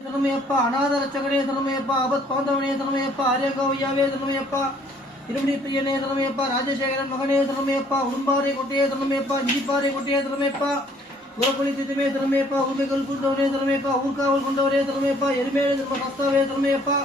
தனமையப்பா அநாத ரட்சகனே தனமையப்பா ஆபத் பாந்தவனே தனமையப்பா ஆரியகோவையாவே தனமையப்பா இருமணி பிரியனே தனமையப்பா ராஜசேகரன் மகனே தனமையப்பா உடும்பாறை கொட்டையே தனமையப்பா இஞ்சிப்பாறை கொட்டையே தனமையப்பா உரக்குழி திட்டமே தனமையப்பா உண்மைகள் கொண்டவனே தனமையப்பா ஊர்காவல் கொண்டவரே தனமையப்பா எருமேலே தர்ம சஸ்தாவே தனமையப்பா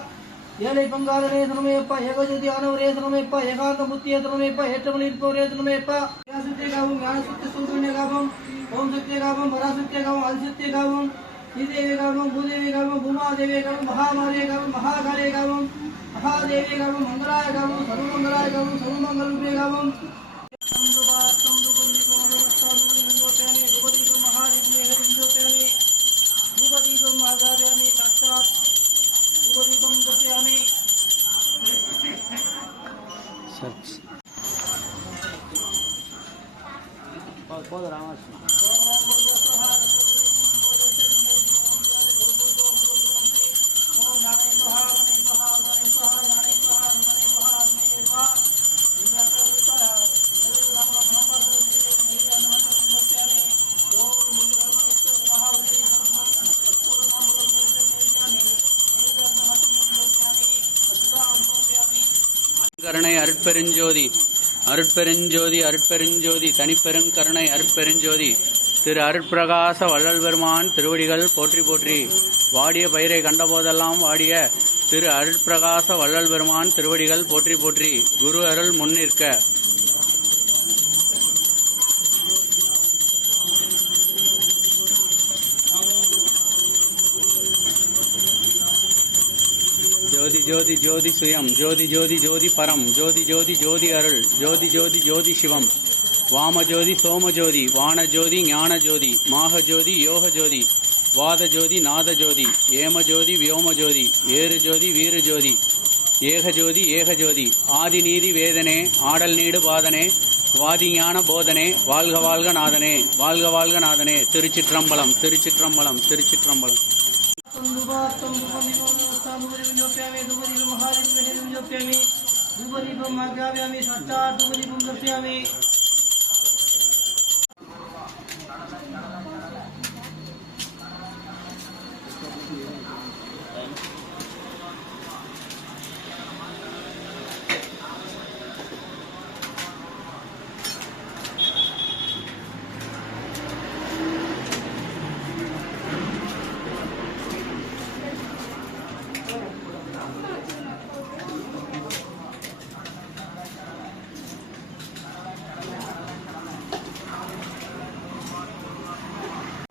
ஏழை பங்காளனே தனமையப்பா ஏகஜோதி ஆனவரே தனமையப்பா ஏகாந்த முத்தியே தனமையப்பா ஏற்றமணி இருப்பவரே தனமையப்பா சத்தியகாவும் ஞானசக்தி சூழ்நிலைகாவும் ஓம் சத்தியகாவும் பராசத்தியகாவும் அதிசத்தியகாவும் श्रीदेवीगावं भूदेवीगावं भूमादेवीगावं महामारीगावं महाकालीगावं महादेवीगावं मंगलायगावं सर्वमंगलायगावं सर्वमंगलरूपेगावं धूपदीपम् आगारयामि साक्षात् धूपदीपं दर्शयामि கருணை அருட்பெருஞ்சோதி அருட்பெருஞ்சோதி அருட்பெருஞ்சோதி தனிப்பெருங்கருணை அருட்பெருஞ்சோதி திரு அருட்பிரகாச வள்ளல் பெருமான் திருவடிகள் போற்றி போற்றி. வாடிய பயிரை கண்டபோதெல்லாம் வாடிய திரு அருட்பிரகாச வள்ளல் பெருமான் திருவடிகள் போற்றி போற்றி. குரு அருள் முன்னிற்க. ஜோதி ஜோதி ஜோதி சுயம் ஜோதி ஜோதி ஜோதி பரம் ஜோதி ஜோதி ஜோதி அருள் ஜோதி ஜோதி ஜோதி சிவம் வாமஜோதி சோமஜோதி வானஜோதி ஞானஜோதி மாகஜோதி யோகஜோதி வாதஜோதி நாதஜோதி ஏமஜோதி வியோமஜோதி ஏறுஜோதி வீரஜோதி ஏகஜோதி ஏகஜோதி ஆதிநீதி வேதனே ஆடல் நீடு பாதனே வாதி ஞான போதனே வாழ்க வாழ்க நாதனே வாழ்க வாழ்க நாதனே. திருச்சிற்றம்பலம் திருச்சிற்றம்பலம் திருச்சிற்றம்பலம். धूपदीपम् आज्ञापयामि साक्षात् धूपदीपं दर्शयामि